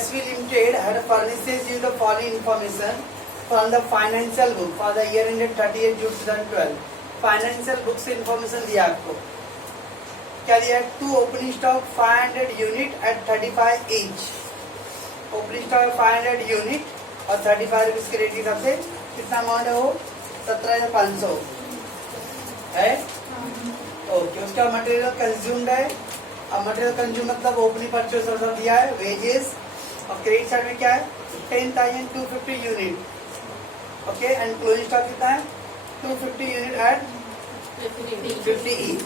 SB Limited had furnishes you the following information from the financial book for the year ended 30th June 2012. Financial book से information दिया आपको, क्या दिया है? To opening stock 500 unit at 35 each. Opening stock 500 unit और 35 rupees के rate के हिसाब से कितना अमाउंट है वो? 17,500 है. ओके, उसका मटेरियल कंज्यूम्ड है. अब मटेरियल कंज्यूम मतलब ओपनिंग परचेज ऑर्डर दिया है, वेजेस, और क्रेडिट साइड में क्या है? 10,250 unit. Okay, and closing stock कितना है? 250 यूनिट एट 50 ईच.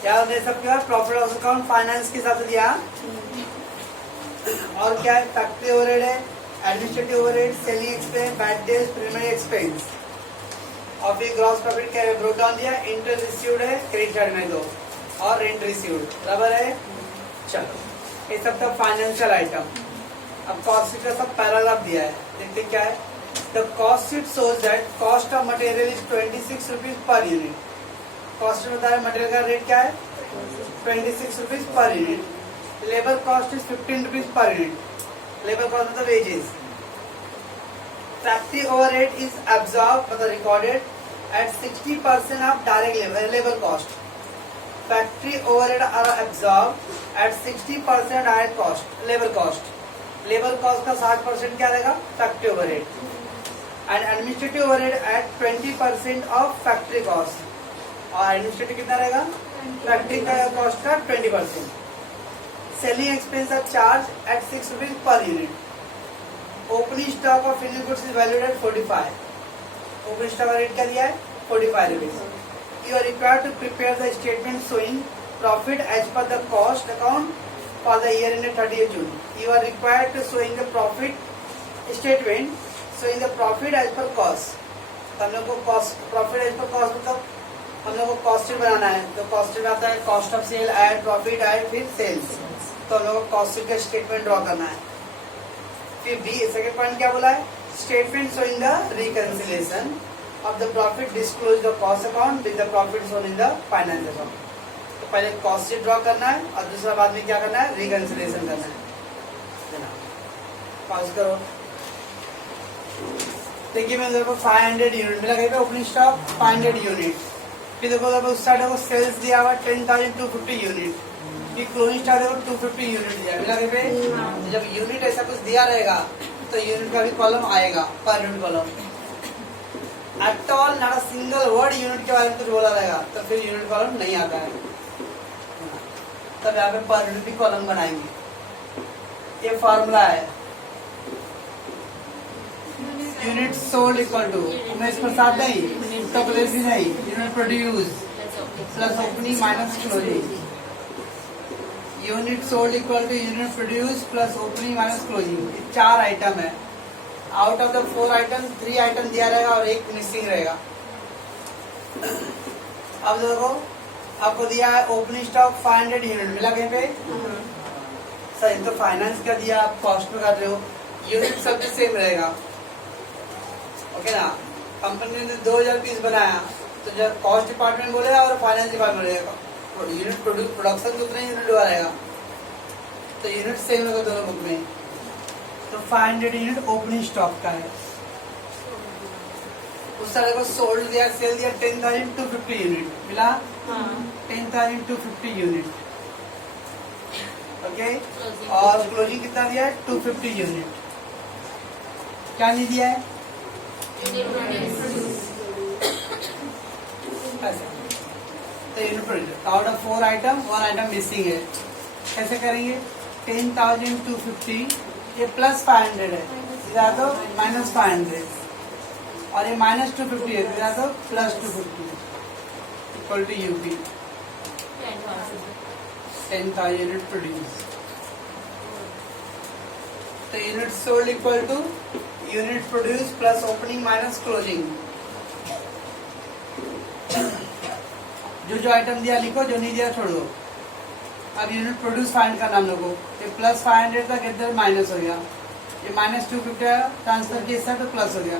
क्या दे सकते हो? प्रॉफिट लॉस अकाउंट फाइनेंस के हिसाब से दिया. और क्या है? फैक्ट्री ओवरहेड है, administrative overhead, selling expense, bad days, premium expense. और फिर ग्रॉस प्रॉफिट क्या है? ब्रोक डाउन दिया. इंटरेस्ट रिसीव्ड है क्रेडिट साइड में दो, और रेंट रिसीव्ड बराबर है. चलो, ये सब था फाइनेंशियल आइटम. अब कॉस्ट शीट का सब पैराग्राफ दिया है, देखते क्या है. The cost sheet shows that cost of material is 26 rupees per unit. Cost में बताया मटेरियल का रेट क्या है? 26 rupees per unit. Labor cost is 15 rupees per unit. Labor cost मतलब wages. Factory overhead is absorbed मतलब recorded at 60% of direct labor cost. Factory overhead are absorbed at 60% direct cost, labor cost. Labor cost का 60% क्या रहेगा? Factory overhead. And administrative overhead at 20% of factory cost. और administrative कितना रहेगा? Factory का cost का 20%. Selling expense are charge at 6 rupees per unit. Opening stock of finished goods is valued at 45. Opening stock का rate क्या दिया है? 45 rupees. You are required to prepare the statement showing profit as per the cost account for the year ended 30th June. You are required to showing the profit statement So in the profit as per cost. हम लोग को cost profit as per cost मतलब हम लोग को cost sheet बनाना है. तो cost sheet में आता है cost of sale add profit add फिर सेल्स. तो हम लोग को कॉस्ट शीट का स्टेटमेंट ड्रॉ करना है. फिर बी सेकंड पॉइंट क्या बोला है? Statement showing the reconciliation of the profit disclose the cost account with the profit shown in the finance account. तो पहले कॉस्ट शीट ड्रॉ करना है और दूसरा बाद में क्या करना है? रिकंसिलिएशन करना है. पॉज करो. देखिए मैं देखो 500 यूनिट मिला कहीं पे. Opening stock 500 unit. फिर देखो उस साइड को सेल्स दिया हुआ 10,250 यूनिट. फिर क्लोजिंग स्टॉक देखो 250 यूनिट दिया मिला कहीं पे. जब यूनिट ऐसा कुछ दिया रहेगा तो यूनिट का भी कॉलम आएगा, per unit column. At all not a single word unit के बारे में कुछ बोला रहेगा तो फिर यूनिट कॉलम नहीं आता है. तब यहाँ पे पर यूनिट भी कॉलम बनाएंगे. ये फॉर्मूला है. Unit sold equal to Umesh Prasad नहीं, कपलेसी नहीं, unit produce plus opening minus closing. Unit sold equal to unit produce plus opening minus closing. 4 item है. Out of the 4 item 3 item दिया रहेगा और 1 मिसिंग रहेगा. अब देखो आपको दिया है ओपनिंग स्टॉक 500 यूनिट मिला कहीं पे. सर तो फाइनेंस का दिया, आप कॉस्ट में कर रहे हो. यूनिट सब सेम रहेगा. ओके ना. कंपनी ने 2000 पीस बनाया तो जब कॉस्ट डिपार्टमेंट बोलेगा और फाइनेंस डिपार्टमेंट बोलेगा, यूनिट प्रोडक्शन तो उतना ही यूनिट हुआ रहेगा. तो यूनिट सेम होगा दोनों बुक में. तो 500 यूनिट ओपनिंग स्टॉक का है. उस तरह को सोल्ड दिया, सेल दिया 10,250 यूनिट मिला. 10,250 यूनिट. ओके. और क्लोजिंग कितना दिया है? 250 यूनिट. क्या नहीं दिया है? तो unit produce. Out of 4 item 1 item missing है. कैसे करेंगे? 10,250 ये प्लस 500 है, इधर तो माइनस 500, और ये माइनस 250 है, इधर तो plus 250 equal to UP. 10,000 unit produce. तो unit sold equal to unit produce plus opening minus closing. जो आइटम दिया लिखो, जो नहीं दिया छोड़ दो. अब यूनिट प्रोड्यूस फाइंड करना हम लोग को. ये प्लस 500 तक इधर माइनस हो गया, ये माइनस 250 ट्रांसफर किया इससे तो प्लस हो गया.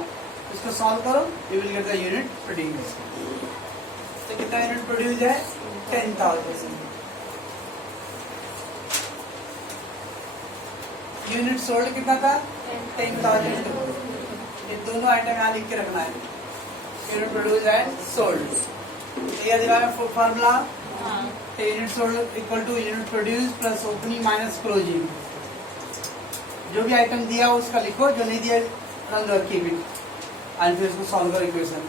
इसको सॉल्व करो, you will get the unit produce. तो कितना यूनिट प्रोड्यूस है? 10,000. यूनिट सोल्ड कितना था 10,000। ये दोनों आइटम यहाँ लिख के रखना है, यूनिट प्रोड्यूस एंड सोल्ड। ये दिमाग में formula, unit sold equal to unit produce plus opening minus closing. जो भी आइटम दिया उसका लिखो, जो नहीं दिया रन रखी भी, एंड फिर उसको सॉल्व करो equation.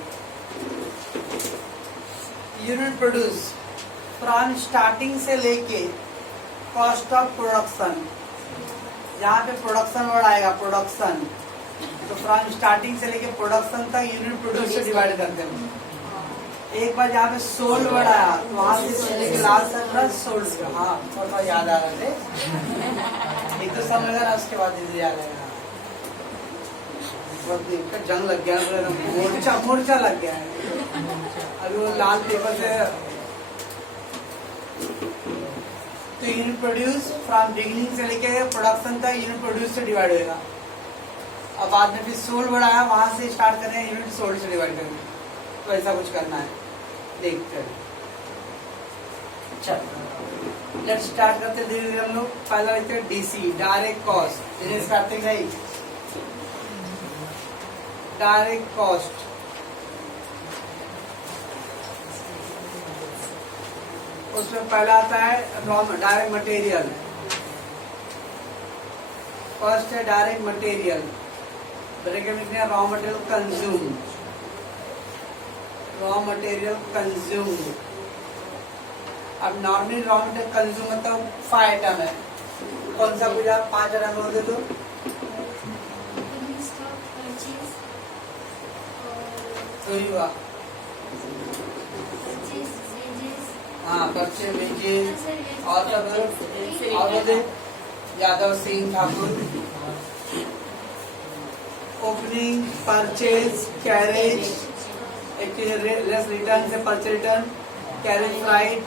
Unit produce from starting से लेके कॉस्ट ऑफ प्रोडक्शन, यहाँ पे प्रोडक्शन वर्ड आएगा, प्रोडक्शन, तो फ्रॉम स्टार्टिंग से लेके प्रोडक्शन तक यूनिट प्रोड्यूस से डिवाइड करते हैं। एक बार जहाँ पे सोल्ड वर्ड आया तो वहां से लेके लास्ट तक सोल्ड का, हाँ थोड़ा याद आ रहा है, एक तो समझ ना उसके बाद धीरे याद आएगा। जंग लग गया, मोर्चा लग गया है अभी वो लाल पेपर से। तो यूनिट प्रोड्यूस फ्रॉम बिगिनिंग से लेके प्रोडक्शन तक यूनिट प्रोड्यूस से डिवाइड होगा। अब बाद में फिर सोल्ड वर्ड आया, वहां से स्टार्ट करें, यूनिट सोल्ड से डिवाइड करेंगे, तो ऐसा कुछ करना है, देखते हैं। चलो लेट्स स्टार्ट करते हैं धीरे धीरे। हम लोग पहला लिखते हैं डीसी, डायरेक्ट कॉस्ट। धीरे स्टार्टिंग नहीं, डायरेक्ट कॉस्ट। उसमें पहला आता है रॉ डायरेक्ट मटेरियल। फर्स्ट है डायरेक्ट मटेरियल, ब्रैकेट में लिखते हैं raw material consume, raw material consume. अब नॉर्मली रॉ मटेरियल कंज्यूम मतलब 5 आइटम है, कौन सा पूजा 5 आइटम बोल दे तो ही हुआ। हाँ बच्चे वेजेस और Yadav Singh Thakur. Opening, purchase, carriage, less return से परचेज रिटर्न, कैरेज फ्राइट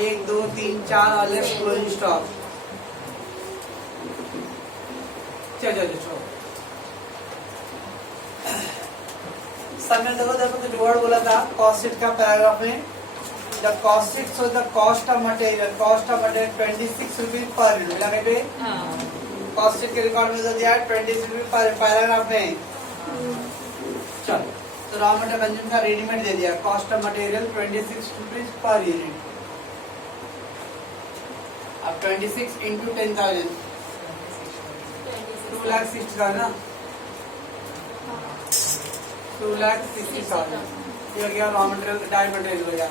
1 2 3 4 और लेस क्लोजिंग स्टॉक। चलो सब में देखो जो वर्ड बोला था कॉस्ट शीट का पैराग्राफ में, the cost sheet so the cost of material, cost of material 26 rupees per unit. मिला पे कॉस्ट शीट के रिकॉर्ड में तो दिया है 26 रुपीज पर पैराग्राफ में। चलो तो रॉ मटेरियल कंज्यूम का रेडीमेड दे दिया, cost of material 26 rupees per unit. अब 26 इंटू 10,000 2,60,000 ना, 2,60,000 ये हो गया रॉ मटेरियल, डायरेक्ट मटेरियल हो गया।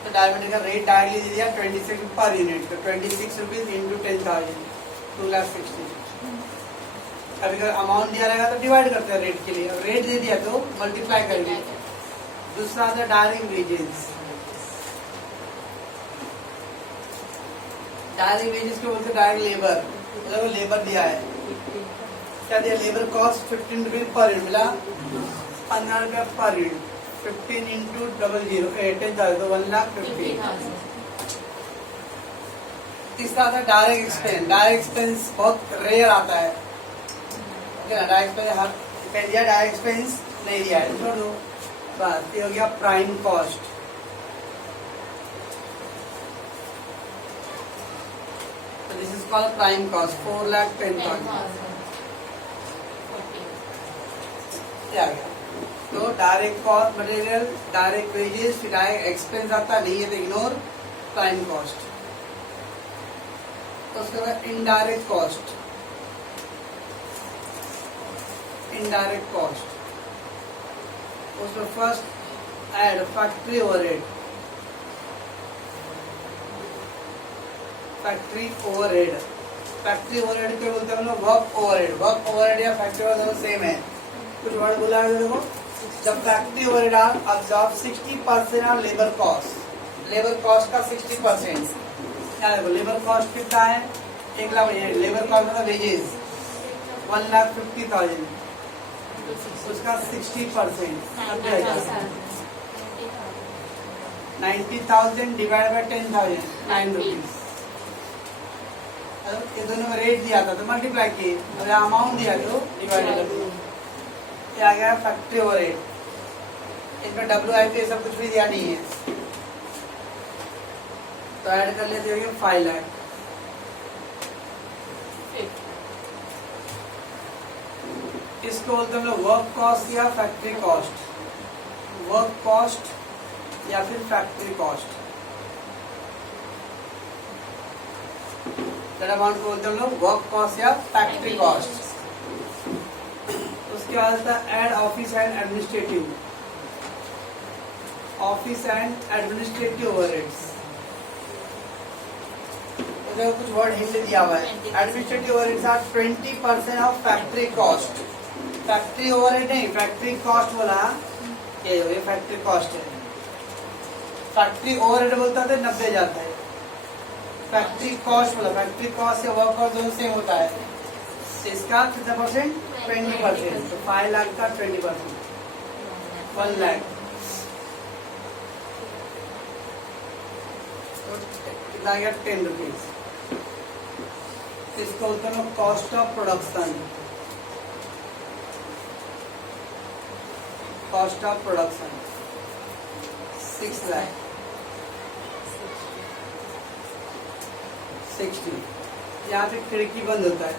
तो डायरेक्ट मटेरियल का रेट डायरेक्टली दे दिया 26 पर यूनिट, तो 26 रुपीज इंटू 10,000 2,60,000। अभी अगर अमाउंट दिया रहेगा तो डिवाइड करते हैं रेट के लिए, अब रेट दे दिया तो मल्टीप्लाई करेंगे। दूसरा आता है डायरेक्ट वेजेस। डायरेक्ट वेजेस को बोलते हैं डायरेक्ट लेबर, मतलब लेबर दिया है, क्या दिया, labour cost 15 rupees per unit मिला, 15 रुपया पर यूनिट, 15 इंटू 00 10,000 तो 1,50,000। तीसरा आता है डायरेक्ट एक्सपेंस। डायरेक्ट एक्सपेंस बहुत रेयर आता है, डायरेक्ट एक्सपेंस हर कह दिया, डायरेक्ट एक्सपेंस नहीं दिया है, छोड़ दो बस। ये हो गया प्राइम कॉस्ट। तो this is called prime cost 4,10,000। क्या गया, तो direct cost material, direct wages, फिर डायरेक्ट एक्सपेंस आता नहीं है तो इग्नोर प्राइम कॉस्ट। तो उसके बाद इनडायरेक्ट कॉस्ट। इनडायरेक्ट कॉस्ट उसमें first add factory overhead. Factory overhead, factory overhead क्या बोलते हैं हम लोग, वर्क ओवरहेड। वर्क ओवरहेड या फैक्ट्री ओवरहेड सेम है, कुछ वर्ड बोला है देखो। जब factory overhead are absorb 60% of labour cost, labour cost का 60%। क्या देखो लेबर कॉस्ट कितना है 1 लाख, लेबर कॉस्ट मतलब वेजेस 1,50,000, उसका 60% 90,000 डिवाइड बाय 10,000 9 रुपीज। ये दोनों में रेट दिया था तो मल्टीप्लाई किए, और अमाउंट दिया तो डिवाइड कर दिया। ये आ गया फैक्ट्री ओवरहेड। इसमें WIP सब कुछ भी दिया नहीं है, तो ऐड कर लेते हैं 5 लाख। इसको बोलते हैं हम लोग वर्क कॉस्ट या फैक्ट्री कॉस्ट, वर्क कॉस्ट या फिर फैक्ट्री कॉस्ट। दैट अमाउंट को बोलते हैं हम लोग वर्क कॉस्ट या फैक्ट्री कॉस्ट। उसके बाद आता है add office and administrative, office and administrative overheads. कुछ वर्ड हिंट दिया हुआ है। Administrative overheads are 20% of factory cost. Factory overhead नहीं, फैक्ट्री कॉस्ट बोला, ये फैक्ट्री कॉस्ट है। फैक्ट्री ओवरहेड बोलता है 90 जाता है, फैक्ट्री कॉस्ट बोला, फैक्ट्री कॉस्ट या वर्क कॉस्ट दोनों सेम होता है। इसका कितना परसेंट? 20%। तो 5 लाख का 20%, 1 लाख कितना गया? 10 रुपीज। इसको बोलते हैं cost of production, cost of production 6 lakh 60। यहाँ पे खिड़की बंद होता है,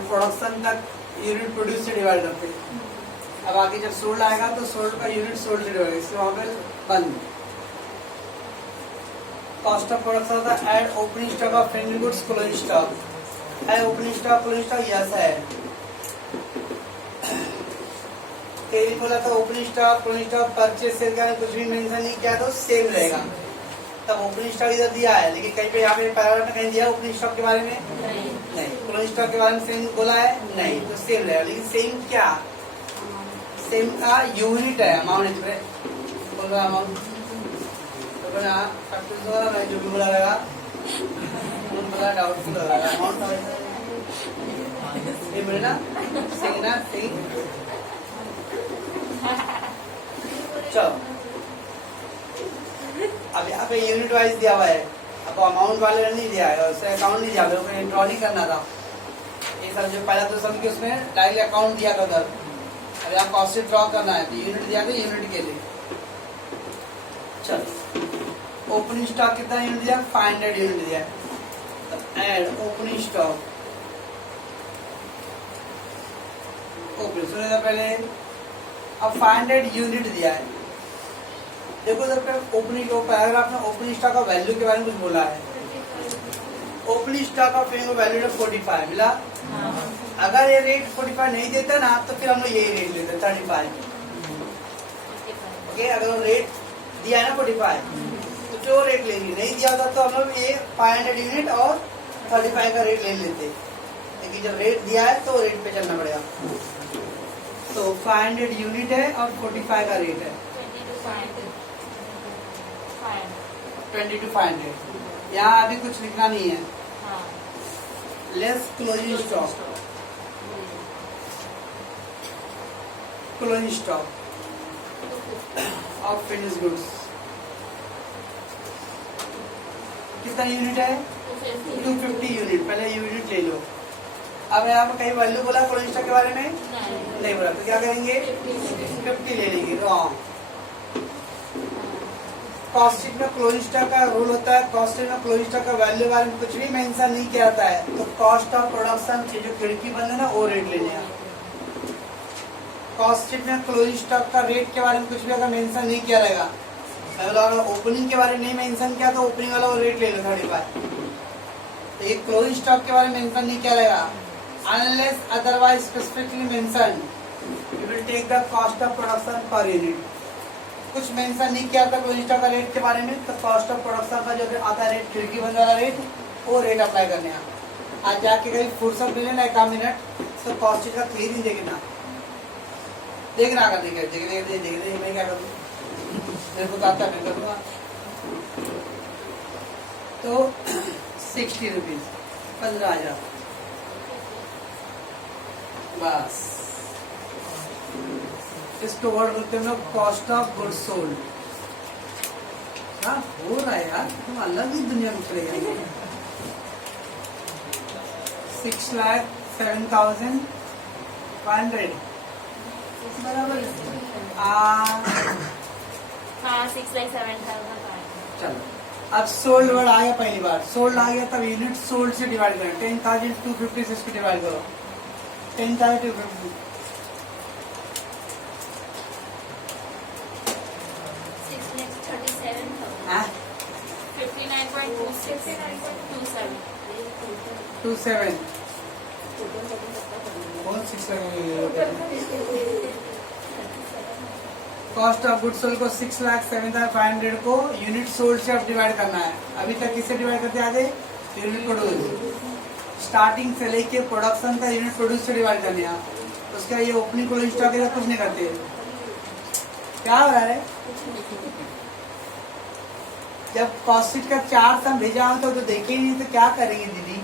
प्रोडक्शन तक यूनिट प्रोड्यूस से डिवाइड करते हैं। अब आगे जब सोल्ड आएगा तो सोल्ड का यूनिट सोल्ड से डिवाइड, इसके वहां पे बंद। कॉस्ट ऑफ प्रोडक्शन होता है add opening stock of finished goods closing stock. Add opening stock closing stock yes है, कई बोला था opening stock closing stock purchase sale का कुछ भी मेंशन नहीं किया तो सेम रहेगा। तब ओपनिंग स्टॉक इधर दिया है, लेकिन कहीं पे यहाँ पे पैराग्राफ में कहीं दिया ओपनिंग स्टॉक के बारे में नहीं, क्लोजिंग स्टॉक के बारे में सेम बोला है नहीं, तो सेम रहेगा। लेकिन सेम क्या? सेम का यूनिट है, अमाउंट इसमें बोल रहा अमाउंट तो बना फैक्टर्स वगैरह में जो भी बोला रहेगा उन बड़ा डाउटफुल हो रहा है अमाउंट ये बोले ना सही ना सही। चलो अब यहाँ पे यूनिट वाइज दिया हुआ है, अब अमाउंट वाले नहीं दिया है, उससे अकाउंट नहीं दिया, ड्रॉ नहीं करना था। ये सब जो पहला तो सब के उसमें डायरेक्ट अकाउंट दिया था उधर, अब यहाँ कॉस्ट से ड्रॉ करना है तो यूनिट दिया था यूनिट के लिए। चलो ओपनिंग स्टॉक कितना यूनिट दिया? 500 यूनिट दिया। तो ऐड ओपनिंग स्टॉक ओपनिंग सुने था पहले, अब 500 यूनिट दिया है। देखो जब ओपनिंग पैराग्राफ में ओपनिंग स्टॉक का वैल्यू के बारे में कुछ बोला है। ओपनिंग स्टॉक का वैल्यू 45 मिला। अगर ये रेट 45 नहीं देता ना तो फिर हम लोग यही रेट लेते 35। ओके, अगर वो रेट दिया है ना 45 तो जो रेट लेंगे, नहीं दिया होता तो हम लोग ये 500 यूनिट और 35 का रेट ले लेते। लेकिन जब रेट दिया है तो रेट पे चलना पड़ेगा। तो 500 यूनिट है और 45 का रेट है 20 to 500। यहाँ अभी कुछ लिखना नहीं है। Less closing stock, closing stock of finished goods कितना यूनिट है? 250 यूनिट। पहले यूनिट ले लो। अब यहाँ पर कहीं वैल्यू बोला क्लोजिंग स्टॉक के बारे में नहीं बोला, तो क्या करेंगे? 50 ले लेंगे। रॉन्ग। कॉस्ट शीट में क्लोजिंग स्टॉक का रूल होता है, कॉस्ट शीट में क्लोजिंग स्टॉक का वैल्यू बारे में कुछ भी मेंशन नहीं किया जाता है। तो कॉस्ट ऑफ प्रोडक्शन से जो खिड़की बंद है ना वो रेट लेने हैं। कॉस्ट शीट में क्लोजिंग स्टॉक का रेट के बारे में कुछ भी अगर मेंशन नहीं किया रहेगा, अगर ओपनिंग के बारे में नहीं मेंशन किया तो ओपनिंग वाला वो रेट ले लो 35। तो ये क्लोजिंग स्टॉक के बारे में मेंशन नहीं किया रहेगा। Unless otherwise specifically mention you will take the cost of production per unit. कुछ मेंशन नहीं किया था क्लोजिंग स्टॉक का रेट के बारे में, तो कॉस्ट ऑफ प्रोडक्शन का जो आता है रेट, खिड़की बंद वाला रेट, वो रेट अप्लाई करने हैं। आज जाके कहीं फुर्सत मिले ना 1 मिनट तो कॉस्ट शीट का 3 दिन देखना, देखना आकर देख मैं क्या करूँ, मेरे को तो आता है मैं करूँगा। तो 60 रुपीज 15,000 बस। इसको वर्ड बोलते हैं लोग कॉस्ट ऑफ गुड्स सोल्ड। हाँ हो रहा है यार, तुम अलग ही दुनिया में चले जाएंगे। 6,07,500 बराबर। हाँ 6,07,500। चलो अब सोल्ड वर्ड आया, पहली बार सोल्ड आ गया तब यूनिट सोल्ड से डिवाइड करें। 10,250 से इसको डिवाइड करो 10,250. 6,37,000. हाँ 59.27. 27. कौन 6 कॉस्ट ऑफ गुड सोल्ड को 6,07,500 को यूनिट सोल्ड से अब डिवाइड करना है। अभी तक किससे डिवाइड करते आगे? Unit produce. स्टार्टिंग से लेके प्रोडक्शन का यूनिट प्रोड्यूस से डिवाइड करने हैं। उसका ये ओपनिंग क्लोजिंग स्टॉक है, कुछ नहीं करते। क्या हो रहा है? जब कॉस्ट शीट का चार्ट हम भेजा हो तो देखिए नहीं तो क्या करेंगे दीदी?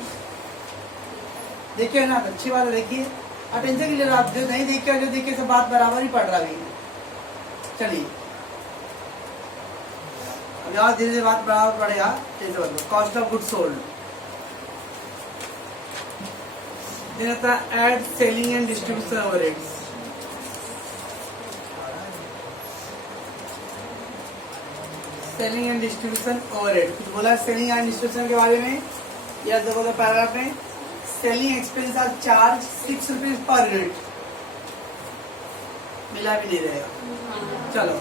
देखिए ना, अच्छी बात है, देखिए अटेंशन के लिए आप जो नहीं देखिए जो देखिए सब बात बराबर ही पड़ रहा है। चलिए अब और धीरे धीरे बात बराबर पड़ेगा। Cost of good sold add selling and distribution overheads. Selling and distribution overhead कुछ बोला सेलिंग एंड डिस्ट्रीब्यूशन के बारे में? या देखो तो पैराग्राफ में selling expense are charge 6 rupees per unit. मिला भी नहीं रहेगा। चलो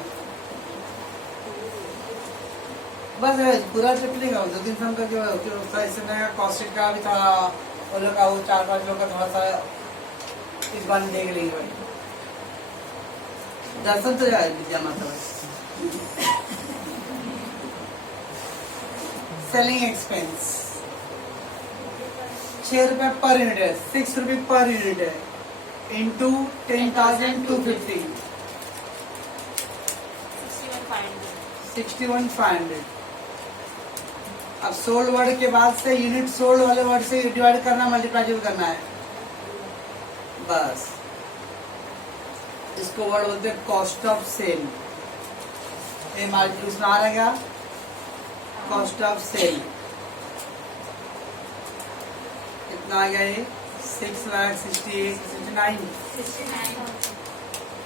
बस पूरा ट्रिप लेगा 2-3 फॉर्म करके इसमें कॉस्ट शीट का भी था वो लोग का, वो 4-5 लोग का थोड़ा सा इस बार देख लेंगे भाई। दर्शन तो जाए विद्या माता बस। सेलिंग एक्सपेंस 6 रुपए पर यूनिट है, 6 रुपए पर यूनिट है इंटू 10,250 61,500। अब सोल्ड वर्ड के बाद से यूनिट सोल्ड वाले वर्ड से डिवाइड करना, मल्टीप्लाई करना है बस। इसको वर्ड बोलते हैं कॉस्ट ऑफ सेल। ये मार्केट उसमें आ रहेगा कॉस्ट ऑफ सेल। कितना आ गया ये? 6,68,69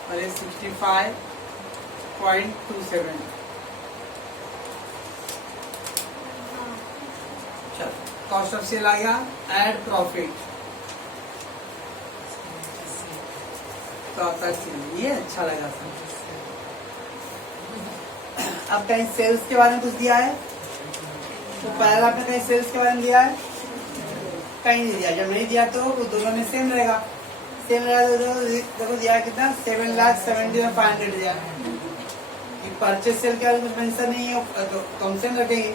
और ये 65.27। चलो कॉस्ट ऑफ सेल आ गया। एड प्रॉफिट तो आपका ये अच्छा लगा था। अब कहीं सेल्स के बारे में कुछ दिया है तो पैराग्राफ में कहीं सेल्स के बारे में दिया है? कहीं नहीं दिया। जब नहीं दिया तो वो दोनों में सेम रहेगा। सेम रहेगा तो देखो दिया है कितना? 7,70,500 दिया है। परचेज सेल के बारे में कुछ मेंशन नहीं है तो कम से कम रखेंगे।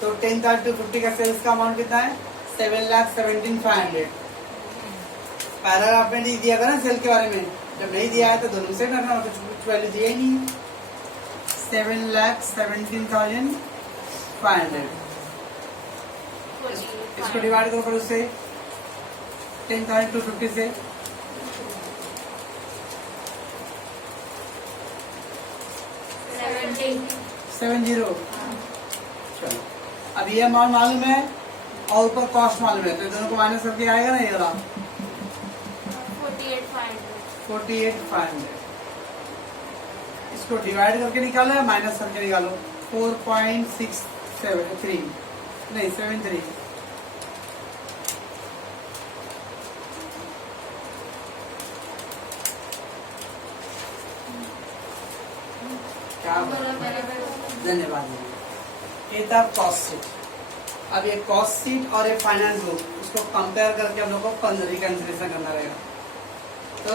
तो 10,250 का सेल्स का अमाउंट कितना है? 7,17,500। पैराग्राफ में नहीं दिया था ना सेल के बारे में। जब नहीं दिया है तो दोनों से करना, कुछ वैल्यू दिया ही नहीं। 7,17,500 इसको डिवाइड करो फिर उससे 10,250 से। 70। चलो अब ये अमाउंट मालूम है और ऊपर कॉस्ट मालूम है तो दोनों को माइनस करके आएगा ना ये वाला 48,500। इसको डिवाइड करके निकालो या माइनस करके निकालो। 4.673 नहीं 73। क्या धन्यवाद। ये था कॉस्ट शीट। अब ये कॉस्ट शीट और ये फाइनेंस बुक उसको कंपेयर करके हम लोग को रिकन्सिलेशन करना रहेगा। तो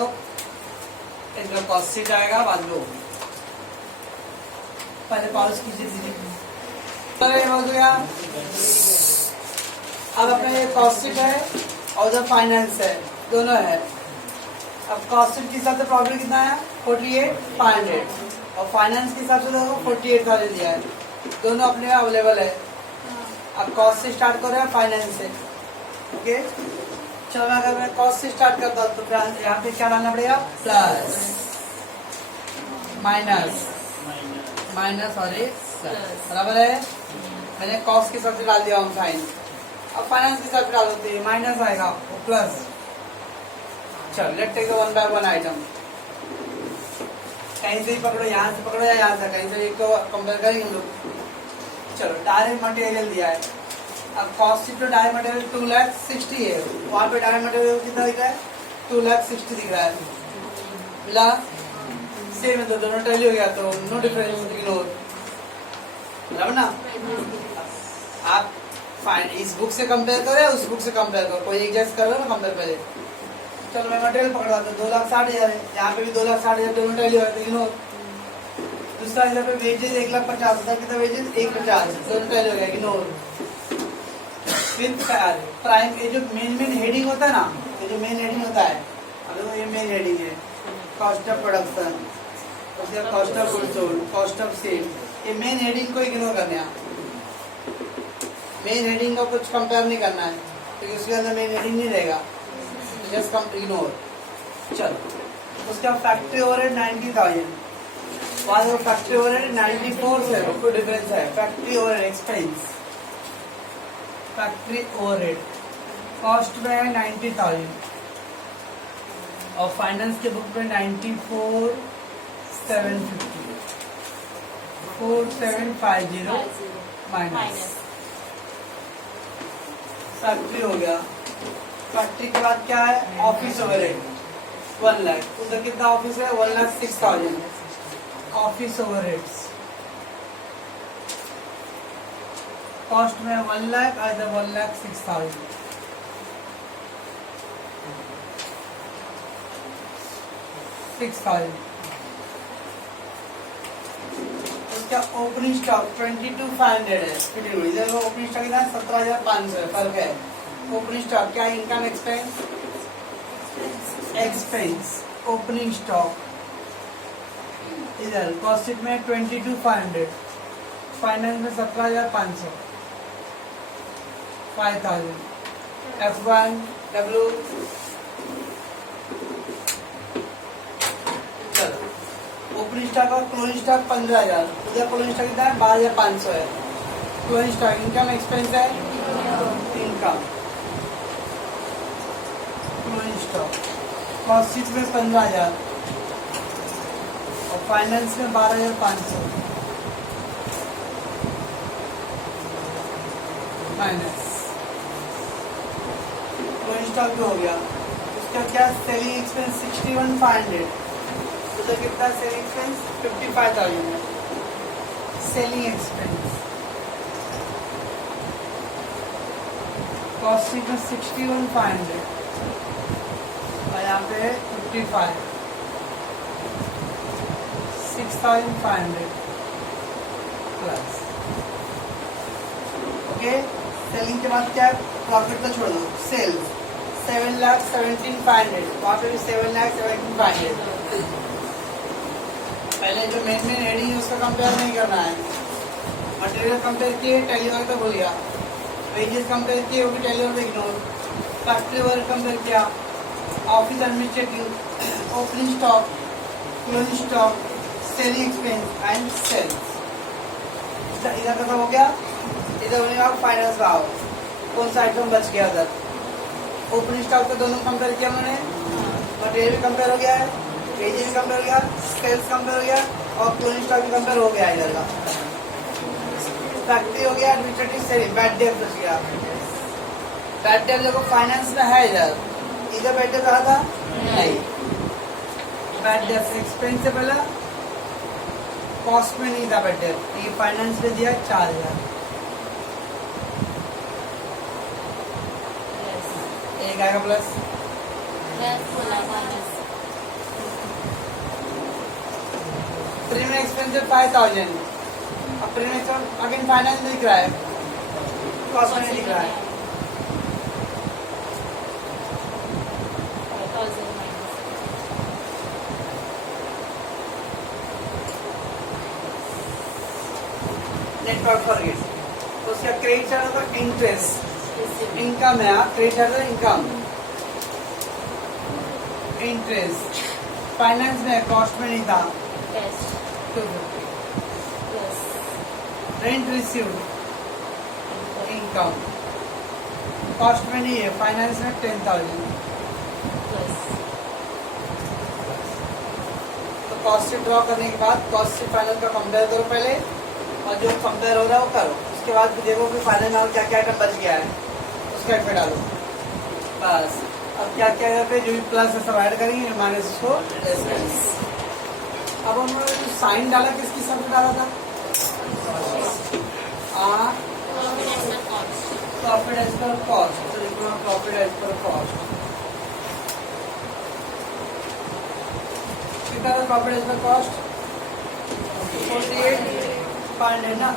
इसका कॉस्ट शीट आएगा बाद में पहले पॉज कीजिए दीदी। हो गया। अब अपने कॉस्ट शीट है और उधर फाइनेंस है, दोनों है। अब कॉस्ट शीट के हिसाब से प्रॉफिट कितना है? 48,500 और फाइनेंस के हिसाब से देखो 48,000 दिया है। दोनों अपने अवेलेबल है। अब कॉस्ट से स्टार्ट कर रहे हैं फाइनेंस से। ओके चलो अगर मैं कॉस्ट से स्टार्ट करता हूँ तो यहाँ पे क्या डालना पड़ेगा? प्लस माइनस माइनस और बराबर है। मैंने कॉस्ट के हिसाब से डाल दिया हूँ साइन। अब फाइनेंस के हिसाब से डाल देते हैं, माइनस आएगा वो प्लस। चलो let's take one by one item. कहीं से ही पकड़ो, यहाँ से पकड़ो या यहाँ से, कहीं से एक को कंपेयर करेंगे हम लोग। चलो डायरेक्ट मटेरियल दिया है अब कॉस्ट शीट पे डायरेक्ट मटेरियल 2,60,000 है, वहाँ पे डायरेक्ट मटेरियल कितना दिख रहा है? 2,60,000 दिख रहा है। मिला? सेम है, तो दोनों टैली हो गया, तो नो डिफरेंस, इग्नोर। बराबर ना? आप फाइन इस बुक से कंपेयर करो या उस बुक से कंपेयर करो, कोई एक जैसे कर लो ना कंपेयर पहले। चलो मैं मटेरियल पकड़ा था 2,60,000 है, यहाँ पे भी 2,60,000 दोनों टैली हो गया, तो इग्नोर। दूसरा इधर पे वेजेज 1,50,000 कितना वेजेज 1,50,000 दोनों टैली हो गया, इग्नोर। फिर प्राइम ये जो मेन हेडिंग होता है ना, ये जो मेन हेडिंग होता है, अगर ये मेन हेडिंग है कॉस्ट ऑफ प्रोडक्शन, उसके cost of goods sold, cost of sale, ये मेन हेडिंग को इग्नोर करना है। मेन हेडिंग को कुछ कंपेयर नहीं करना है क्योंकि उसके अंदर मेन हेडिंग नहीं रहेगा, जस्ट कम इग्नोर। चलो उसका फैक्ट्री ओवरहेड 90,000, बाद में फैक्ट्री ओवरहेड 94 से कोई डिफरेंस है। Factory overhead expense, factory overhead cost में है 90,000 और फाइनेंस के बुक में 94,750, 4750 माइनस फैक्ट्री हो गया। फैक्ट्री के बाद क्या है? ऑफिस ओवरहेड 1 लाख, उधर कितना ऑफिस है? 1,06,000 ऑफिस ओवरहेड्स। कॉस्ट में 1 लाख और इधर 1,06,000। उसका ओपनिंग स्टॉक 22,500 है, इधर ओपनिंग स्टॉक कितना है? 17,500 है, फर्क है। ओपनिंग स्टॉक क्या? Income expense, expense opening stock. इधर कॉस्ट शीट में 22,500, फाइनेंस में 17,500, 5,000। F1 W ओपनिंग स्टॉक और क्लोजिंग स्टॉक 15,000, उधर क्लोजिंग स्टॉक कितना है? 12,500 है। क्लोजिंग स्टॉक इनकम एक्सपेंस है, income closing stock. Cost sheet में 15,000 और फाइनेंस में 12,500 माइनस क्लोजिंग स्टॉक जो हो गया। उसका क्या? सेलिंग एक्सपेंस 61,500, उधर कितना सेलिंग एक्सपेंस? 55,000 है सेलिंग एक्सपेंस। कॉस्ट शीट में 61,500 और यहाँ पे 55, 6,500 प्लस। ओके, सेलिंग के बाद क्या? प्रॉफिट तो छोड़ दो। सेल्स 7,17,500, वहाँ पे भी 7,17,500। पहले जो मेन हेडिंग है उसका कंपेयर नहीं करना है। मटेरियल कंपेयर किए, टैली ओवर तो भूल गया। वेजेस कंपेयर किए, वो भी tally over ignore. Factory over compare किया, office administrative, opening stock, closing stock, selling expense and sales. इधर खत्म हो गया। इधर होने का फाइनेंस का आओ, कौन सा आइटम बच गया? उधर ओपनिंग स्टॉक को दोनों कंपेयर किया मैंने, मटेरियल भी कंपेयर हो गया है, वेजेस भी कंपेयर हो गया, सेल्स कंपेयर हो गया और क्लोजिंग स्टॉक भी कंपेयर हो गया। इधर का फैक्ट्री हो गया, एडमिनिस्ट्रेटिव, सेलिंग, बैड डेट बच गया। बैड डेट देखो फाइनेंस में है, इधर बैड डेट रहा था नहीं। बैड डेट एक्सपेंस से पहला कॉस्ट में नहीं था बैड डेट, ये फाइनेंस में दिया 4,000। एक आएगा प्लस, प्रीमियम एक्सपेंस 5,000। अब प्रीमियम एक्सपेंस अगेन फाइनेंस में दिख रहा है, कॉस्ट में नहीं दिख रहा है। नेटवर्क फॉरगेट, तो उसका क्रेडिट चार्ज होगा इंटरेस्ट, इनकम है, क्रेडिट चार्ज है इनकम, इंटरेस्ट। फाइनेंस में कॉस्ट में नहीं था, 250। रेंट रिसीव्ड इनकम, कॉस्ट में नहीं है, फाइनेंस में 10,000। तो कॉस्ट शीट ड्रॉ करने के बाद कॉस्ट शीट फाइनल का कंपेयर करो पहले, और जो कंपेयर हो रहा है वो करो। उसके बाद फिर देखो कि फाइनल में क्या क्या आइटम बच गया है उसका पे डालो बस। अब क्या क्या है पे जो भी प्लस है सब ऐड करेंगे, माइनस को डिस्टेंस। अब हमने जो साइन डाला किसकी सब डाला था? प्रॉफिट एज पर कॉस्ट, तो लिखो प्रॉफिट एज पर कॉस्ट। कितना था प्रॉफिट एज पर कॉस्ट? 48 है ना,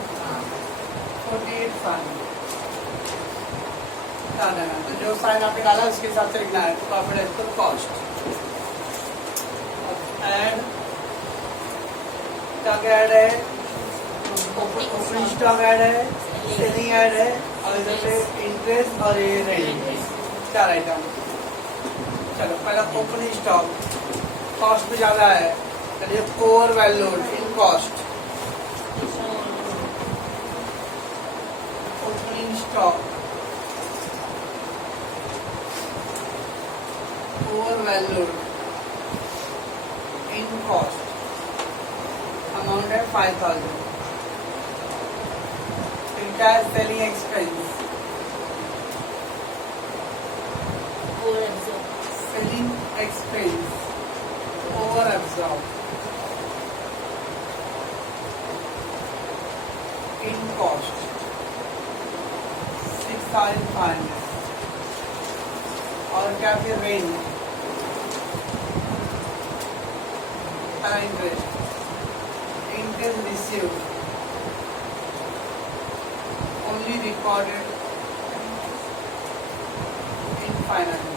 48 फाइंड डालना है। तो जो साइन आपने डाला उसके हिसाब से लिखना है, तो profit as per cost. Add क्या क्या ऐड है? ओपनिंग स्टॉक ऐड है, सेलिंग ऐड है, और इधर से इंटरेस्ट और ये रेंट, 4 आइटम। चलो पहला ओपनिंग स्टॉक, कॉस्ट भी ज्यादा है, चलिए over valued in cost. Opening stock over valued in cost, amount है 5000। फिर क्या है? Selling expense, selling expense over absorb in cost 6500। और क्या फिर rent, interest, interest received only recorded in finance।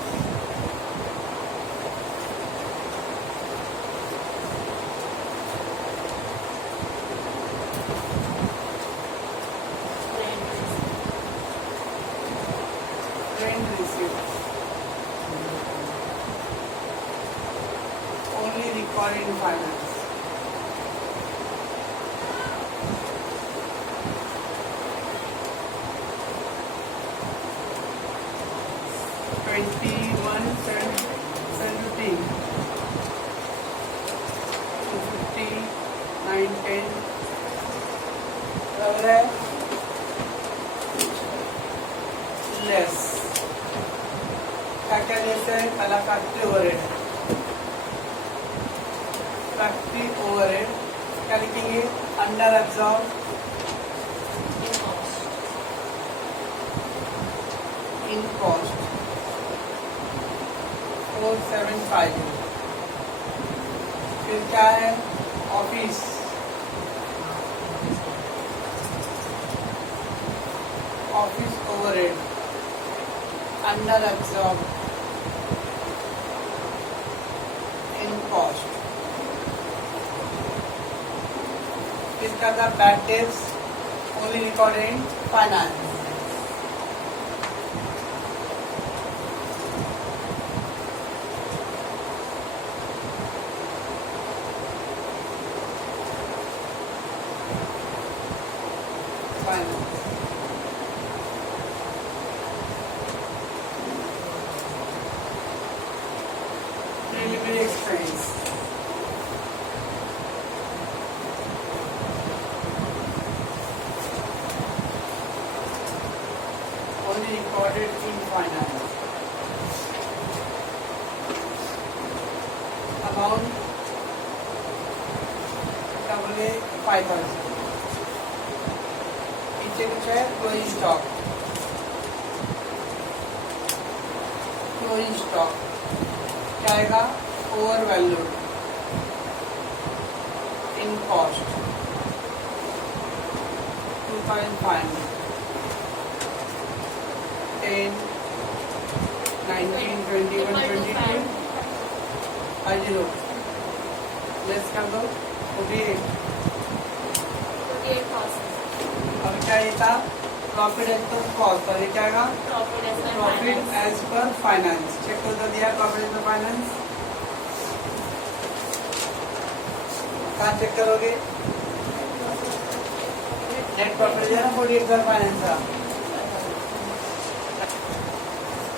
Rent received only recorded in finance। Less क्या क्या less है? पहला फैक्ट्री ओवरहेड, फैक्ट्री ओवरहेड क्या लिखेंगे? Under absorb in cost 4750। फिर क्या है? Office, office overhead under absorb in cost. इसका था bad debts only recorded in finance. Delivery expense, only recorded in finance। Amount double 5000। नीचे कुछ है क्लोजिंग स्टॉक, क्लोजिंग स्टॉक क्या आएगा? Over valued in cost 2500। 10, 19, 21, 22 50 less कर दो 48। अब क्या ये था? प्रॉफिट एज पर कॉस्ट, और ये क्या आएगा? Profit as per finance. Check कर दिया प्रॉफिट एज पर फाइनेंस, कहाँ चेक करोगे? नेट प्रॉफिट है ना 48,000 फाइनेंस का।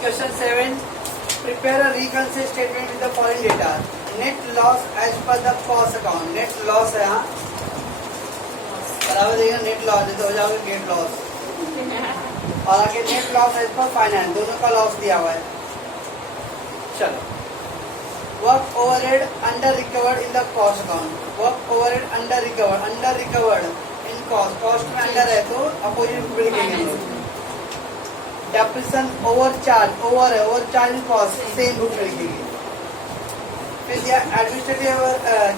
Question 7, prepare a reconcile statement with the following data. Net loss as per the cost account. Net loss है यहाँ बराबर देगा नेट लॉस, तो हो जाओगे गेट लॉस। और आगे net loss as per finance, दोनों का लॉस दिया हुआ है। चलो, work overhead under recovered in the cost account, work overhead under recovered in cost, cost में अंडर है तो अपोजिट को लिखेंगे हम लोग। डेप्रिसिएशन ओवरचार्ज, ओवर है, ओवरचार्ज इन कॉस्ट, सेम रूप में लिखेंगे। फिर दिया एडमिनिस्ट्रेटिव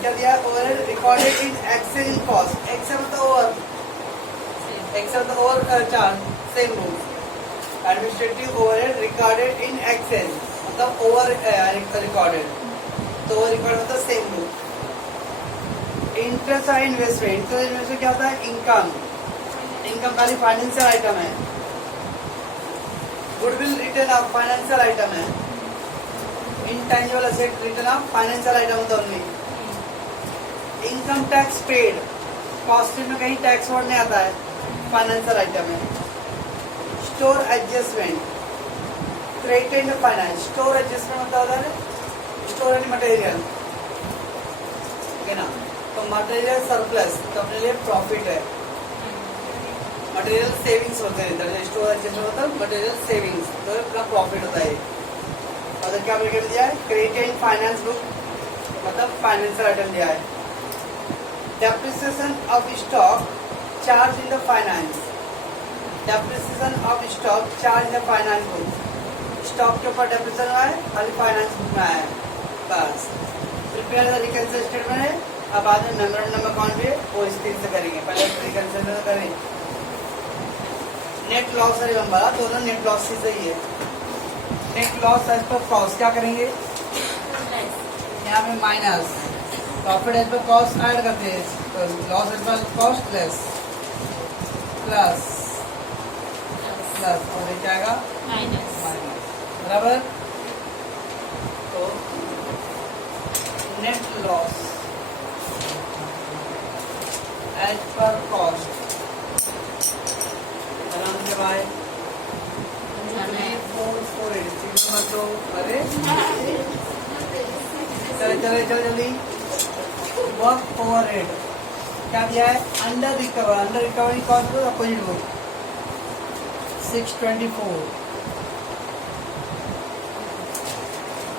क्या दिया, overhead recorded in excel in cost, excel मतलब ओवर, एक्सेल मतलब ओवर चार्ज, सेम रूप। Administrative overhead recorded in excel मतलब ओवर रिकॉर्डेड, तो ओवर रिकॉर्ड मतलब सेम रूप। इंटरेस्ट और इन्वेस्टमेंट, इंटरेस्ट इन्वेस्टमेंट क्या होता है, इनकम, इनकम खाली फाइनेंशियल आइटम है। Goodwill return of financial item है। Intangible asset return of financial item होता है only. Income tax paid, costing में कहीं टैक्स वर्ड नहीं आता है, फाइनेंशियल आइटम है। Store adjustment, credit and finance, store adjustment होता है स्टोर एंड मटेरियल, ठीक है ना। तो मटेरियल सरप्लस तो अपने लिए प्रॉफिट है, मटेरियल सेविंग्स होते हैं इधर, स्टोर एडजस्टमेंट होता है मटेरियल सेविंग्स, तो अपना प्रॉफिट होता है। और क्या कर दिया है, क्रेडिट एंड फाइनेंस बुक मतलब फाइनेंशियल आइटम दिया है। Depreciation of stock charge in the finance, depreciation of stock charge in the finance book, stock के ऊपर डेप्रिसिएशन हुआ है, खाली फाइनेंस बुक में आया है बस। प्रिपेयर द रिकन्सिलिएशन स्टेटमेंट है, अब बाद में मेमोरेंडम अकाउंट भी वो इस तरह से करेंगे, पहले रिकन्सिलिएशन करें। नेट लॉस है रिमेंबर, दोनों नेट लॉस से ही है। Net loss as per cost क्या करेंगे, यहाँ पे minus, profit as per cost add करते हैं, तो loss as per cost less, plus plus और ये क्या आएगा माइनस, बराबर। तो net loss as per cost, आराम से भाई 448 तो अरे चले जल्दी। वर्क ओवरहेड क्या दिया है, अंडर रिकवरी कॉस्ट को opposite book 624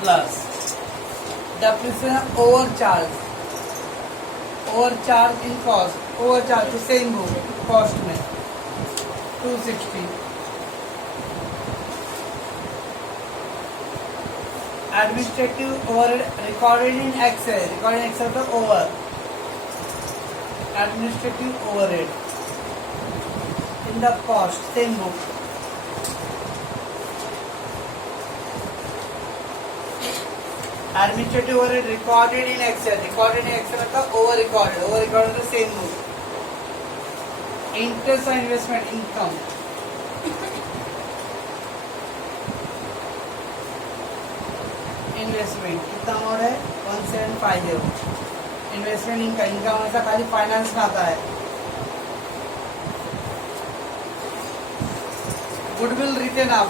plus depreciation overcharge in cost, overcharge तो सेम बुक कॉस्ट में 260। Administrative overhead recorded in excel तो over, administrative overhead in the cost same book. Administrative overhead recorded in excel मतलब over recorded तो same book. Interest और investment income, investment कितना मोड है 1750। Investment income हमेशा खाली फाइनेंस में आता है। Goodwill return of,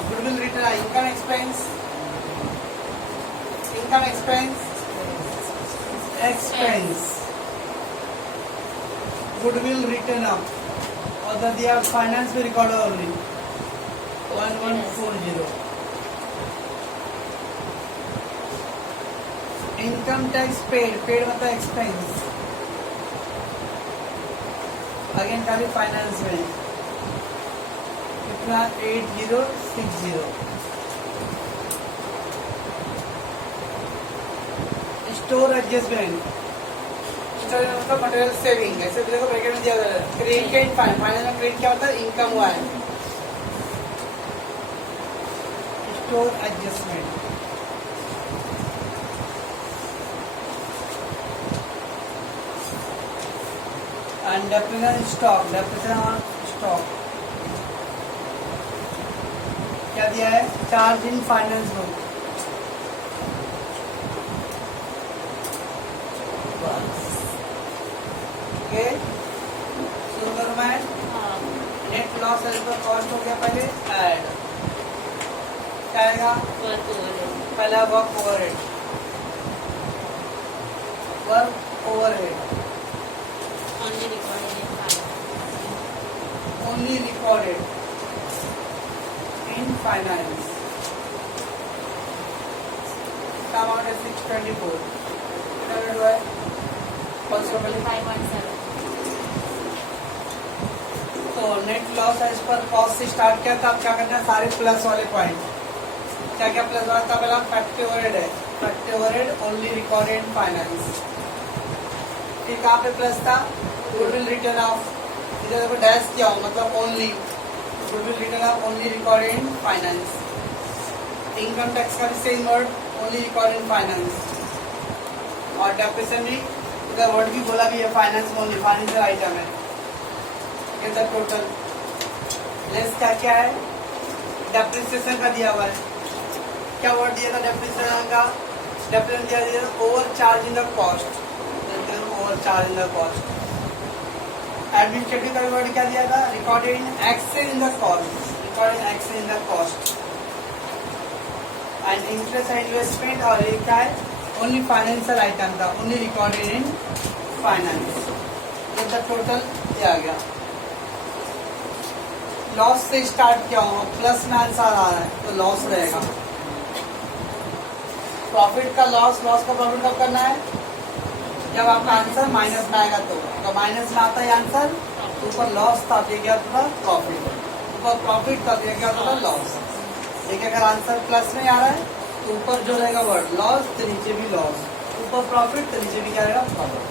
income expense goodwill return of और दिया फाइनेंस में record only 1140। Income tax paid मतलब एक्सपेंस, अगेन खाली फाइनेंस में कितना 8060। स्टोर एडजस्टमेंट, स्टोर मतलब मटेरियल सेविंग, ऐसे देखो ब्रैकेट में दिया हुआ है। क्रेडिट एंड फाइनेंस में क्रेडिट क्या होता है, इनकम हुआ है। Store adjustment and depreciation on stock क्या दिया है, charge in finance book okay. शुरू करूँ मैं, net loss as per cost हो गया पहले ऐड, क्या आएगा पहला work overhead only recorded in finance का अमाउंट है 624. कितना हुआ है? कौन सा बोले? 517. तो नेट लॉस है, इस पर कॉस्ट से स्टार्ट किया था. अब क्या करना है, सारे प्लस वाले पॉइंट. क्या क्या प्लस वाला था? पहला फैक्ट्री ओवरहेड है. Factory overhead only recorded in finance. फिर कहाँ पे प्लस था? गुडविल रिटर्न ऑफ, इधर देखो डैश किया हो मतलब only. Goodwill return of only recorded in finance. Income tax का भी same word, only recorded in finance. और डेप्रिसिएशन भी इधर वर्ड भी बोला भी है, फाइनेंस ओनली, फाइनेंशियल आइटम है. टोटल लेस क्या क्या है? डेप्रिसिएशन का दिया हुआ है. क्या वर्ड दिया था डेप्रिसिएशन का? डेप्रिसिएशन दिया over charge in the cost. Over charge in the cost. Administrative का वर्ड क्या दिया था? Recorded in excess in the cost. Recorded in excess in the cost. And interest and investment, और ये क्या है? ओनली फाइनेंशियल आइटम था, only recorded in finance. The total ये आ गया. लॉस से स्टार्ट किया हो, प्लस में आंसर आ रहा है तो लॉस रहेगा. प्रॉफिट का लॉस, लॉस का प्रॉफिट कब करना है? जब आपका आंसर माइनस में आएगा तो माइनस में आता है आंसर. ऊपर लॉस था, ये क्या था? प्रॉफिट. ऊपर प्रॉफिट था, ये क्या था? लॉस. देखिए अगर आंसर प्लस में आ रहा है तो ऊपर जो रहेगा वर्ड लॉस, तो नीचे भी लॉस. ऊपर प्रॉफिट तो नीचे भी क्या रहेगा? प्रॉफिट.